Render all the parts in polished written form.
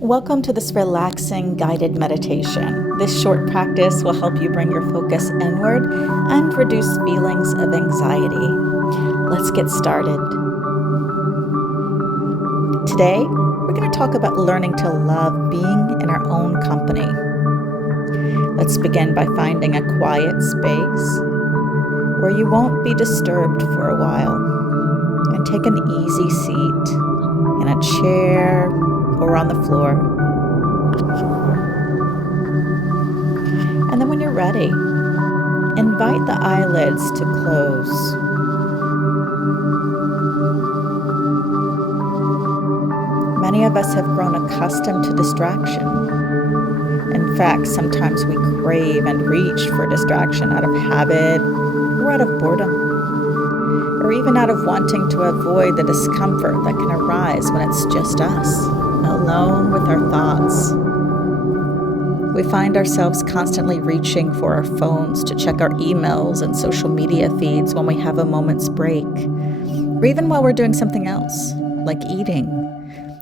Welcome to this relaxing guided meditation. This short practice will help you bring your focus inward and reduce feelings of anxiety. Let's get started. Today, we're going to talk about learning to love being in our own company. Let's begin by finding a quiet space where you won't be disturbed for a while, and take an easy seat in a chair or on the floor. And then when you're ready, invite the eyelids to close. Many of us have grown accustomed to distraction. In fact, sometimes we crave and reach for distraction out of habit or out of boredom, or even out of wanting to avoid the discomfort that can arise when it's just us, alone with our thoughts. We find ourselves constantly reaching for our phones to check our emails and social media feeds when we have a moment's break, or even while we're doing something else, like eating,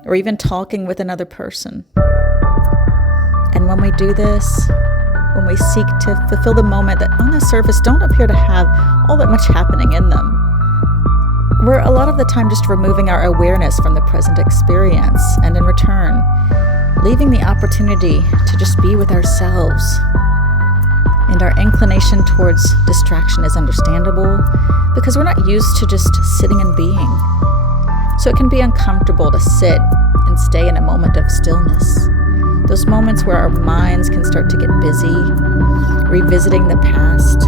or even talking with another person. And when we do this, when we seek to fulfill the moment that on the surface don't appear to have all that much happening in them, we're a lot of the time just removing our awareness from the present experience, and in return, leaving the opportunity to just be with ourselves. And our inclination towards distraction is understandable because we're not used to just sitting and being. So it can be uncomfortable to sit and stay in a moment of stillness. Those moments where our minds can start to get busy, revisiting the past,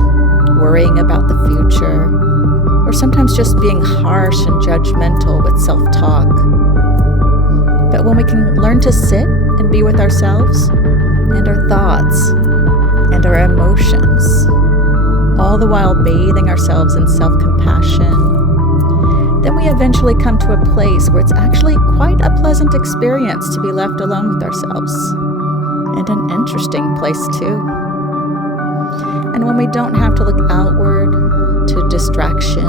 worrying about the future, or sometimes just being harsh and judgmental with self-talk. But when we can learn to sit and be with ourselves and our thoughts and our emotions, all the while bathing ourselves in self-compassion, then we eventually come to a place where it's actually quite a pleasant experience to be left alone with ourselves, and an interesting place too. And when we don't have to look outward, to distraction,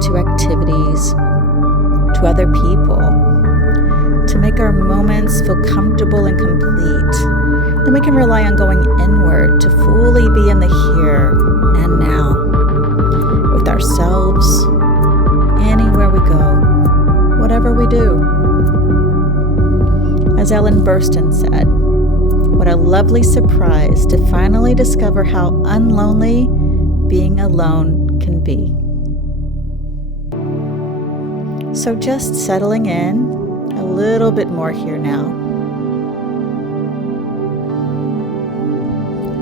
to activities, to other people, to make our moments feel comfortable and complete, then we can rely on going inward to fully be in the here and now, with ourselves, anywhere we go, whatever we do. As Ellen Burstyn said, "What a lovely surprise to finally discover how unlonely being alone can be." So just settling in a little bit more here now.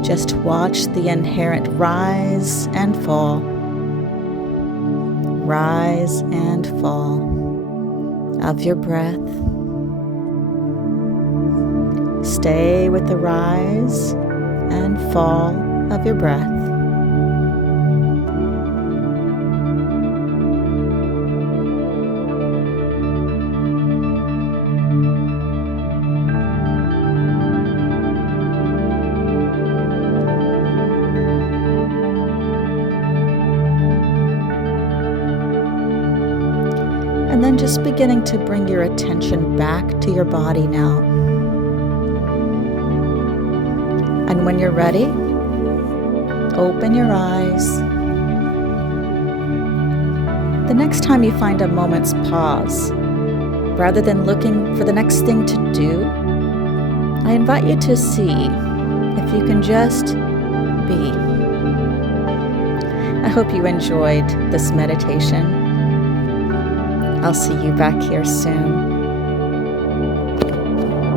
Just watch the inherent rise and fall of your breath. Stay with the rise and fall of your breath. And then just beginning to bring your attention back to your body now. And when you're ready, open your eyes. The next time you find a moment's pause, rather than looking for the next thing to do, I invite you to see if you can just be. I hope you enjoyed this meditation. I'll see you back here soon.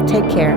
Take care.